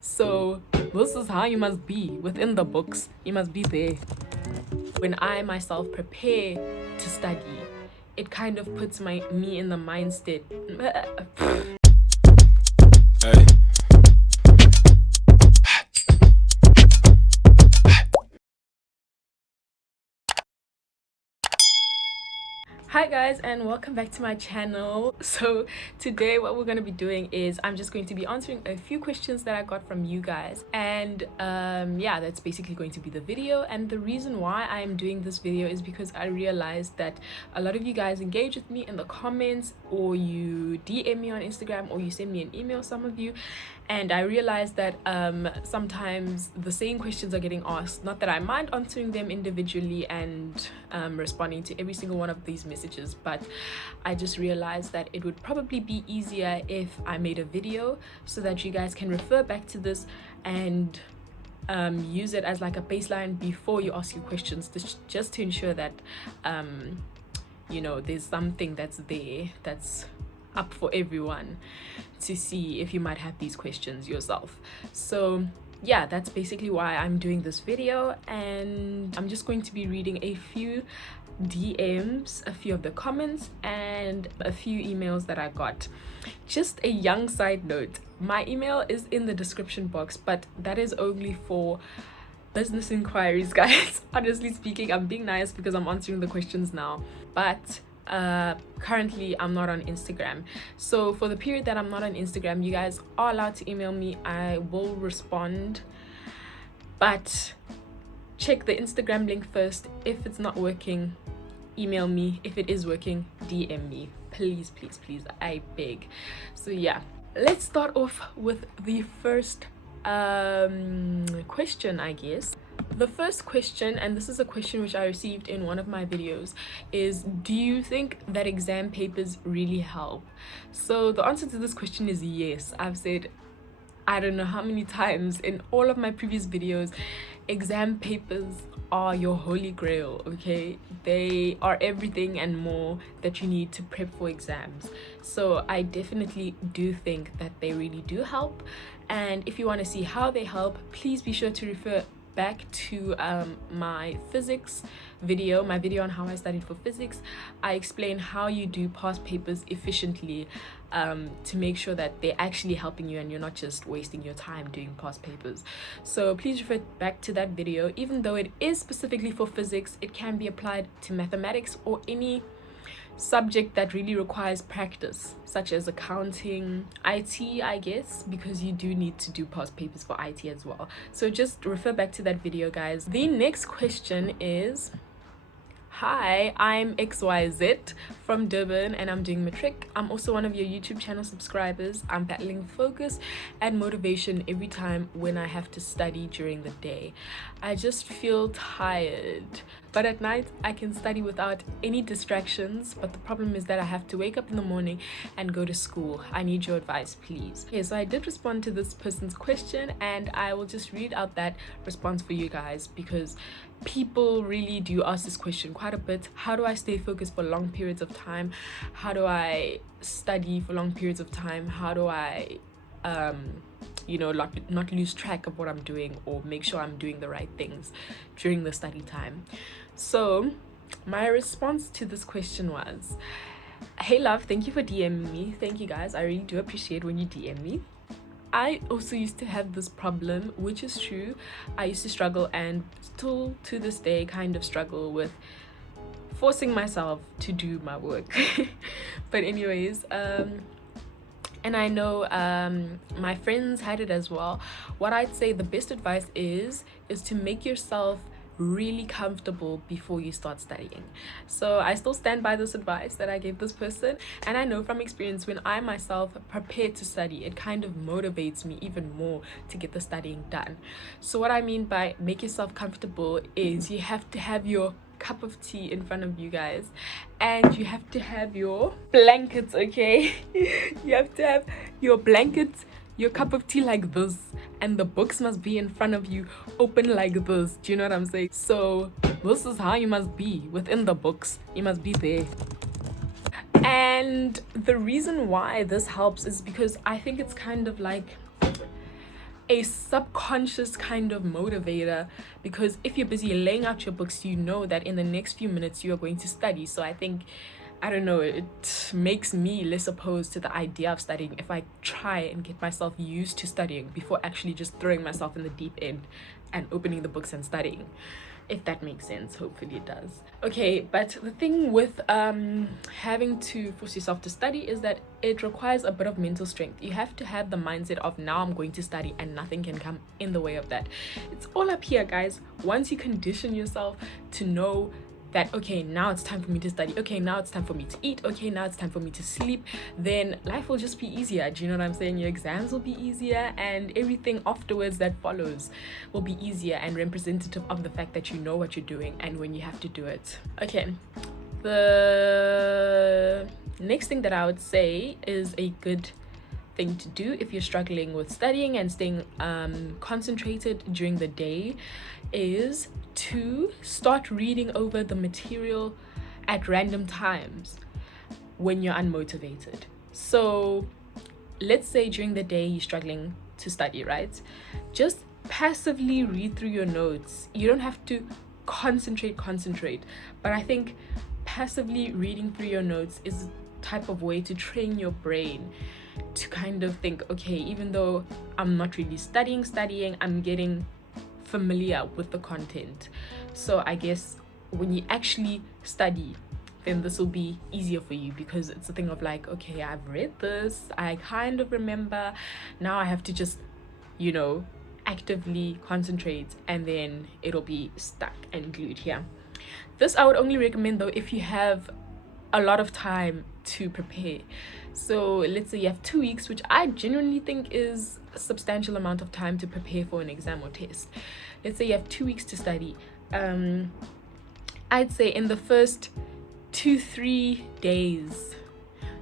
So this is how you must be within the books. You must be there. When I myself prepare to study, it kind of puts me in the mindset. Hey. Hi guys, and welcome back to my channel. So today what we're going to be doing is I'm just going to be answering a few questions that I got from you guys, and yeah, that's basically going to be the video. And the reason why I am doing this video is because I realized that a lot of you guys engage with me in the comments, or you DM me on Instagram, or you send me an email, some of you, and I realized that sometimes the same questions are getting asked. Not that I mind answering them individually and responding to every single one of these messages, but I just realized that it would probably be easier if I made a video so that you guys can refer back to this and use it as like a baseline before you ask your questions, just to ensure that you know, there's something that's there that's up for everyone to see if you might have these questions yourself. So yeah, that's basically why I'm doing this video, and I'm just going to be reading a few DMs, a few of the comments, and a few emails that I got. Just a young side note, my email is in the description box, but that is only for business inquiries, guys. Honestly speaking, I'm being nice because I'm answering the questions now, but currently I'm not on Instagram. So for the period that I'm not on Instagram, you guys are allowed to email me. I will respond, but check the Instagram link first. If it's not working, email me. If it is working, DM me, please, please, please, I beg. So yeah, let's start off with the first question, I guess. The first question, and this is a question which I received in one of my videos, is do you think that exam papers really help? So the answer to this question is yes. I've said I don't know how many times in all of my previous videos, exam papers are your holy grail, okay? They are everything and more that you need to prep for exams. So I definitely do think that they really do help. And if you want to see how they help, please be sure to refer back to my physics video, my video on how I studied for physics. I explain how you do past papers efficiently to make sure that they're actually helping you and you're not just wasting your time doing past papers. So please refer back to that video. Even though it is specifically for physics, it can be applied to mathematics or any subject that really requires practice, such as accounting, IT, I guess, because you do need to do past papers for IT as well. So just refer back to that video, guys. The next question is, hi, I'm XYZ from Durban and I'm doing Matric. I'm also one of your YouTube channel subscribers. I'm battling focus and motivation every time when I have to study during the day. I just feel tired, but at night I can study without any distractions. But the problem is that I have to wake up in the morning and go to school. I need your advice, please. Okay, so I did respond to this person's question, and I will just read out that response for you guys because people really do ask this question quite a bit. How do I stay focused for long periods of time? How do I study for long periods of time? How do I you know, not lose track of what I'm doing, or make sure I'm doing the right things during the study time? So my response to this question was, hey love, thank you for DMing me. Thank you guys, I really do appreciate when you DM me. I also used to have this problem, which is true. I used to struggle, and still to this day kind of struggle with forcing myself to do my work. But anyways, and I know my friends had it as well. What I'd say the best advice is to make yourself really comfortable before you start studying. So I still stand by this advice that I gave this person, and I know from experience, when I myself prepare to study, it kind of motivates me even more to get the studying done. So what I mean by make yourself comfortable is you have to have your cup of tea in front of you guys, and you have to have your blankets, okay? You have to have your blankets, your cup of tea like this, and the books must be in front of you open like this. Do you know what I'm saying? So this is how you must be within the books. You must be there. And the reason why this helps is because I think it's kind of like a subconscious kind of motivator, because if you're busy laying out your books, you know that in the next few minutes you are going to study. So I think, I don't know, it makes me less opposed to the idea of studying if I try and get myself used to studying before actually just throwing myself in the deep end and opening the books and studying, if that makes sense. Hopefully it does. Okay, but the thing with having to force yourself to study is that it requires a bit of mental strength. You have to have the mindset of, now I'm going to study and nothing can come in the way of that. It's all up here, guys. Once you condition yourself to know that, okay, now it's time for me to study, okay, now it's time for me to eat, okay, now it's time for me to sleep, then life will just be easier. Do you know what I'm saying? Your exams will be easier, and everything afterwards that follows will be easier and representative of the fact that you know what you're doing and when you have to do it. Okay, the next thing that I would say is a good thing to do if you're struggling with studying and staying concentrated during the day is to start reading over the material at random times when you're unmotivated. So let's say during the day you're struggling to study, right? Just passively read through your notes. You don't have to concentrate, but I think passively reading through your notes is a type of way to train your brain to kind of think, okay, even though I'm not really studying, I'm getting familiar with the content. So I guess when you actually study, then this will be easier for you, because it's a thing of like, okay, I've read this, I kind of remember, now I have to just, you know, actively concentrate, and then it'll be stuck and glued here. This I would only recommend though if you have a lot of time to prepare. So let's say you have 2 weeks, which I genuinely think is a substantial amount of time to prepare for an exam or test. Let's say you have 2 weeks to study. I'd say in the first 2-3 days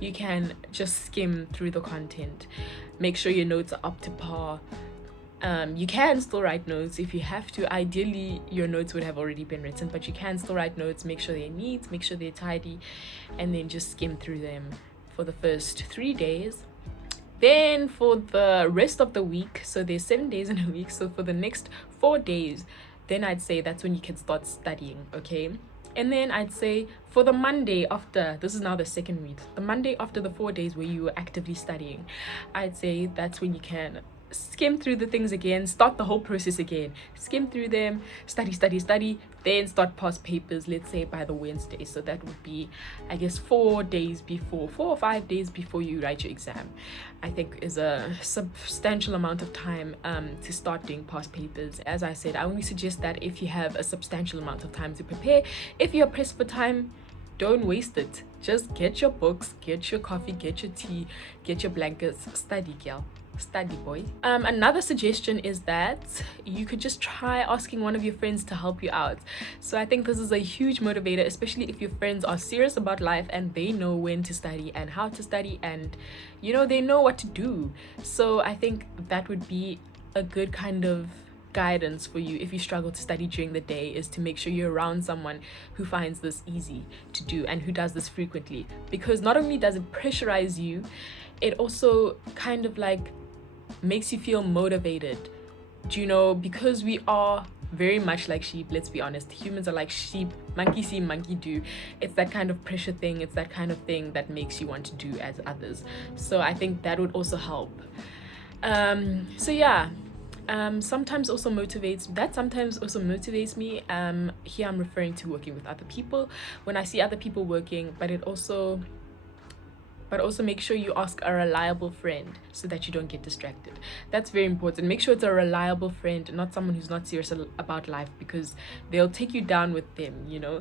you can just skim through the content, make sure your notes are up to par. You can still write notes if you have to. Ideally your notes would have already been written, but you can still write notes. Make sure they're neat, make sure they're tidy, and then just skim through them for the first 3 days. Then for the rest of the week, so there's 7 days in a week, so for the next 4 days, then I'd say that's when you can start studying. Okay, and then I'd say for the Monday after, this is now the second week, the Monday after the 4 days where you were actively studying, I'd say that's when you can skim through the things again, start the whole process again, skim through them, study, then start past papers, let's say by the Wednesday. So that would be, I guess, 4 or 5 days before you write your exam. I think is a substantial amount of time to start doing past papers. As I said, I only suggest that if you have a substantial amount of time to prepare. If you're pressed for time, don't waste it. Just get your books, get your coffee, get your tea, get your blankets, study, girl. Study, boy. Another suggestion is that you could just try asking one of your friends to help you out. So I think this is a huge motivator, especially if your friends are serious about life and they know when to study and how to study, and you know, they know what to do. So I think that would be a good kind of guidance for you if you struggle to study during the day, is to make sure you're around someone who finds this easy to do and who does this frequently, because not only does it pressurize you, it also kind of like makes you feel motivated. Do you know, because we are very much like sheep, let's be honest, humans are like sheep, monkey see, monkey do. It's that kind of pressure thing, it's that kind of thing that makes you want to do as others. So I think that would also help. So yeah, sometimes also motivates me. Here I'm referring to working with other people, when I see other people working, but also make sure you ask a reliable friend so that you don't get distracted. That's very important. Make sure it's a reliable friend, not someone who's not serious about life, because they'll take you down with them, you know.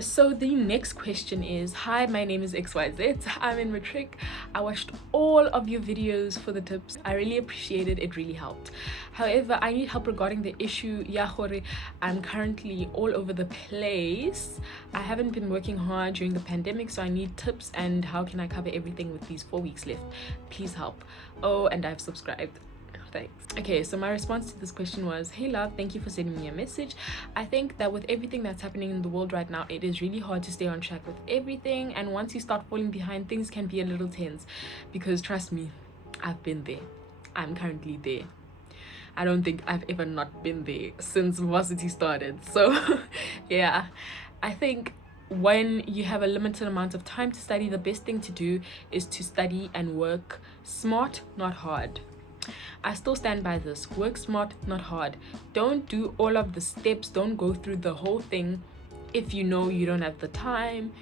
So the next question is, hi, my name is XYZ, I'm in Matric. I watched all of your videos for the tips. I really appreciate it. It really helped. However, I need help regarding the issue. I'm currently all over the place. I haven't been working hard during the pandemic, so I need tips, and how can I cover everything with these 4 weeks left? Please help. Oh, and I've subscribed. Thanks. Okay, so my response to this question was, hey love, thank you for sending me a message. I think that with everything that's happening in the world right now, it is really hard to stay on track with everything, and once you start falling behind, things can be a little tense, because trust me, I've been there. I'm currently there. I don't think I've ever not been there since varsity started. So yeah, I think when you have a limited amount of time to study, the best thing to do is to study and work smart, not hard. I still stand by this. Work smart, not hard. Don't do all of the steps. Don't go through the whole thing if you know you don't have the time,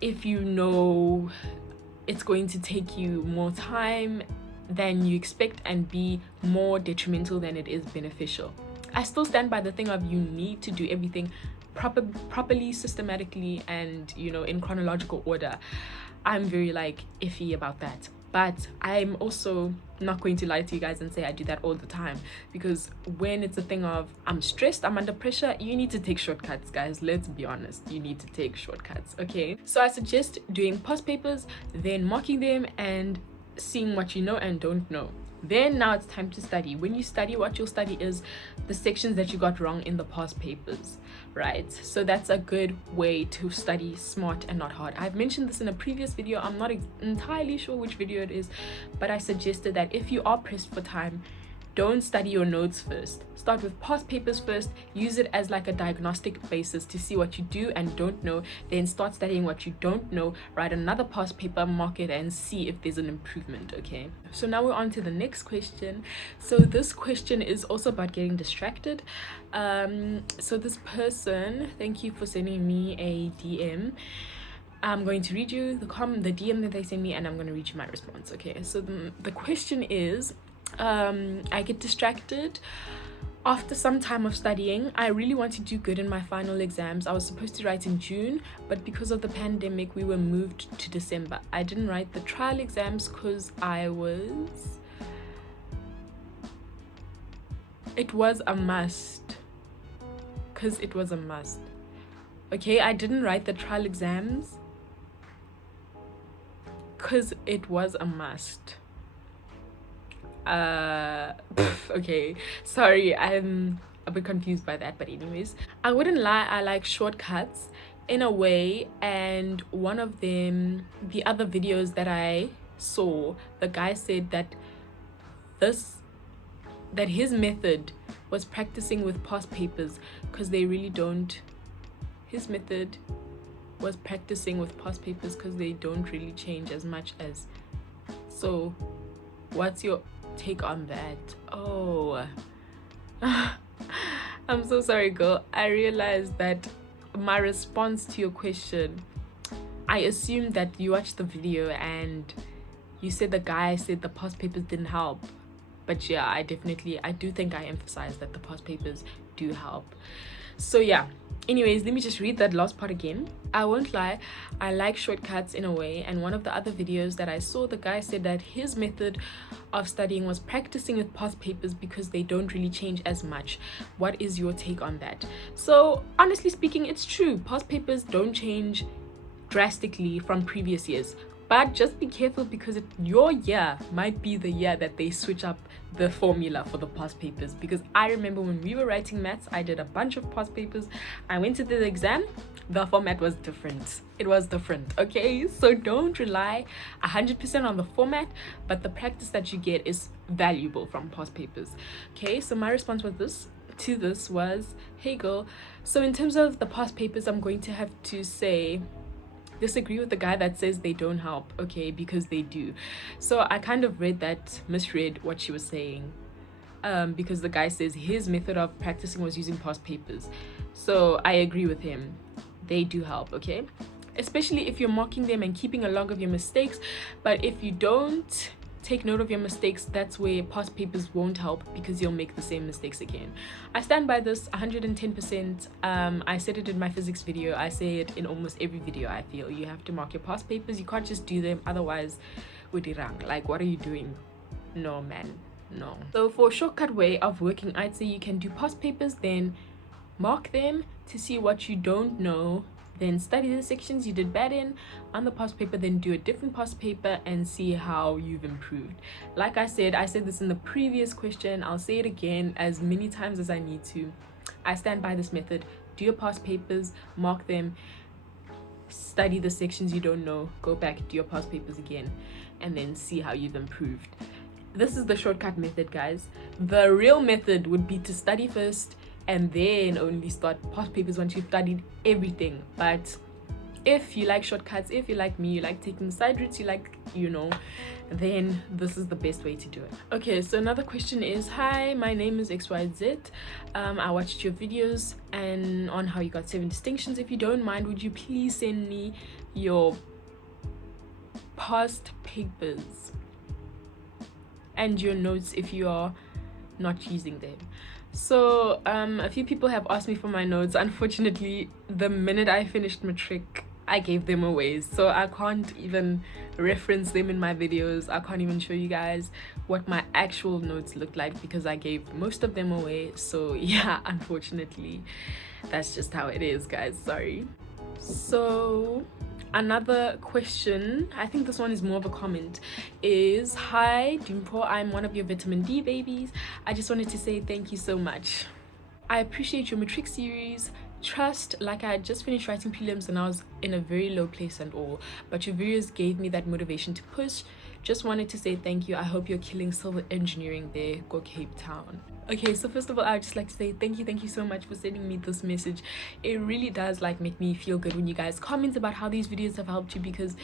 if you know it's going to take you more time than you expect and be more detrimental than it is beneficial. I still stand by the thing of you need to do everything properly, systematically, and in chronological order. I'm very iffy about that, but I'm also not going to lie to you guys and say I do that all the time, because when it's a thing of I'm stressed, I'm under pressure, you need to take shortcuts, guys. Let's be honest, you need to take shortcuts. Okay, so I suggest doing past papers, then marking them and seeing what you know and don't know. Then now it's time to study. When you study, what you'll study is the sections that you got wrong in the past papers, right? So that's a good way to study smart and not hard. I've mentioned this in a previous video. I'm not entirely sure which video it is, but I suggested that if you are pressed for time, don't study your notes first. Start with past papers first. Use it as a diagnostic basis to see what you do and don't know. Then start studying what you don't know. Write another past paper, mark it, and see if there's an improvement. Okay, so now we're on to the next question. So this question is also about getting distracted. So this person, thank you for sending me a DM. I'm going to read you the DM that they sent me, and I'm going to read you my response. Okay, so the question is, I get distracted after some time of studying. I really want to do good in my final exams. I was supposed to write in June, but because of the pandemic we were moved to December. I didn't write the trial exams because it was a must. Okay, I didn't write the trial exams because it was a must. Okay, sorry, I'm a bit confused by that, but anyways, I wouldn't lie, I like shortcuts in a way. And one of them, the other videos that I saw, the guy said that his method was practicing with past papers because they really don't really change as much as. So what's your take on that? Oh, I'm so sorry, girl. I realized that my response to your question, I assumed that you watched the video and you said the guy said the past papers didn't help. But yeah, I do think I emphasized that the past papers do help. So yeah, anyways, let me just read that last part again. I won't lie, I like shortcuts in a way, and one of the other videos that I saw, the guy said that his method of studying was practicing with past papers because they don't really change as much. What is your take on that? So honestly speaking, it's true, past papers don't change drastically from previous years, but just be careful because your year might be the year that they switch up the formula for the past papers. Because I remember when we were writing maths, I did a bunch of past papers. I went to the exam, the format was different. It was different, okay? So don't rely 100% on the format, but the practice that you get is valuable from past papers. Okay, so my response was hey girl, so in terms of the past papers, I'm going to have to disagree with the guy that says they don't help, okay, because they do. So I kind of misread what she was saying, because the guy says his method of practicing was using past papers. So I agree with him, they do help, okay, especially if you're marking them and keeping a log of your mistakes. But if you don't take note of your mistakes, that's where past papers won't help, because you'll make the same mistakes again. I stand by this 110%. I said it in my physics video, I say it in almost every video. I feel you have to mark your past papers, you can't just do them, otherwise what are you doing? No man, no. So for a shortcut way of working, I'd say you can do past papers, then mark them to see what you don't know, then study the sections you did bad in on the past paper, then do a different past paper and see how you've improved. Like I said this in the previous question, I'll say it again as many times as I need to. I stand by this method. Do your past papers, mark them, study the sections you don't know, go back, do your past papers again, and then see how you've improved. this is the shortcut method, guys. The real method would be to study first and then only start past papers once you've studied everything. But if you like shortcuts, if you like me, you like taking side routes, you like, you know, then this is the best way to do it. Okay, so another question is, hi, my name is XYZ. I watched your videos and on how you got 7 distinctions. If you don't mind, would you please send me your past papers and your notes if you are not using them? So a few people have asked me for my notes. Unfortunately, the minute I finished Matric, I gave them away, so I can't even reference them in my videos. I can't even show you guys what my actual notes look like because I gave most of them away. So yeah, unfortunately, that's just how it is, guys. Sorry. So another question, I think this one is more of a comment, is, hi Dimpo, I'm one of your vitamin D babies. I just wanted to say thank you so much. I appreciate your Matric series. Trust, like I had just finished writing prelims and I was in a very low place and all, but your videos gave me that motivation to push. Just wanted to say thank you. I hope you're killing civil engineering there. Go Cape Town. Okay, so first of all, I would just like to say thank you so much for sending me this message. It really does like make me feel good when you guys comment about how these videos have helped you, because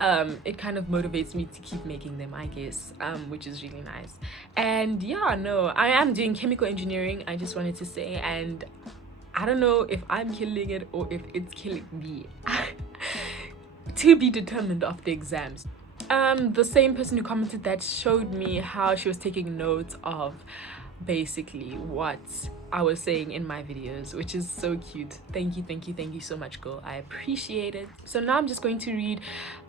it kind of motivates me to keep making them, I guess, which is really nice. And yeah, no, I am doing chemical engineering, I just wanted to say, and I don't know if I'm killing it or if it's killing me. To be determined after exams. The same person who commented that showed me how she was taking notes of basically what I was saying in my videos, which is so cute. Thank you so much, girl. I appreciate it. So now I'm just going to read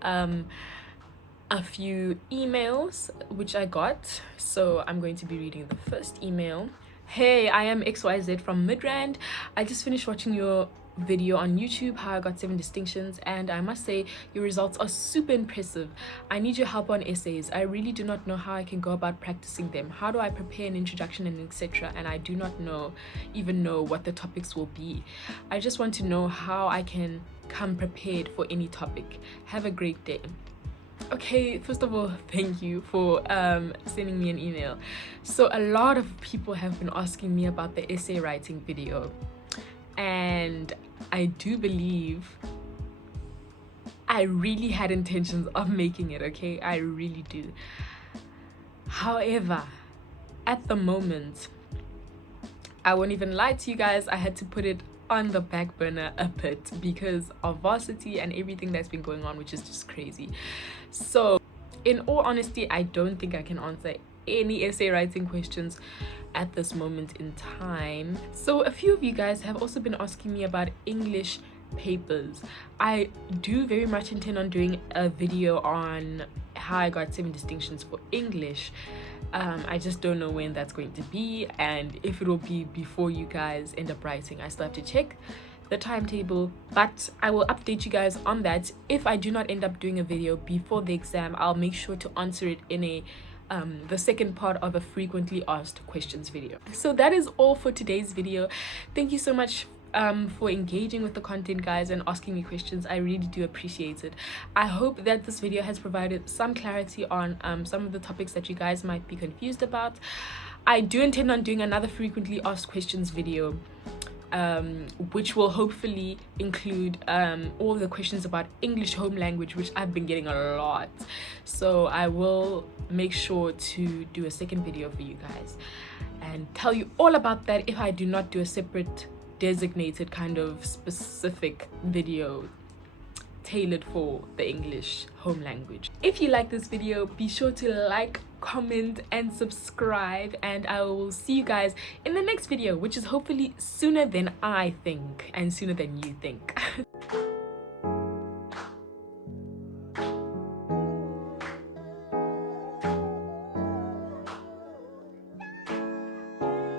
a few emails which I got. So I'm going to be reading the first email. Hey, I am XYZ from Midrand. I just finished watching your video on YouTube, how I got 7 distinctions, and I must say your results are super impressive. I need your help on essays. I really do not know how I can go about practicing them. How do I prepare an introduction and etc., and I do not even know what the topics will be. I just want to know how I can come prepared for any topic. Have a great day. Okay, first of all, thank you for sending me an email. So a lot of people have been asking me about the essay writing video, and I do believe I really had intentions of making it, okay? I really do. However, at the moment, I won't even lie to you guys, I had to put it on the back burner a bit because of varsity and everything that's been going on, which is just crazy. So in all honesty, I don't think I can answer any essay writing questions at this moment in time. So a few of you guys have also been asking me about English papers. I do very much intend on doing a video on how I got 7 distinctions for English. I just don't know when that's going to be and if it will be before you guys end up writing. I still have to check the timetable, but I will update you guys on that. If I do not end up doing a video before the exam, I'll make sure to answer it in a the second part of a frequently asked questions video. So that is all for today's video. Thank you so much for engaging with the content, guys, and asking me questions. I really do appreciate it. I hope that this video has provided some clarity on some of the topics that you guys might be confused about. I do intend on doing another frequently asked questions video, which will hopefully include all the questions about English home language, which I've been getting a lot. So I will make sure to do a second video for you guys and tell you all about that if I do not do a separate designated kind of specific video tailored for the English home language. If you like this video, be sure to like, comment and subscribe, and I will see you guys in the next video, which is hopefully sooner than I think and sooner than you think.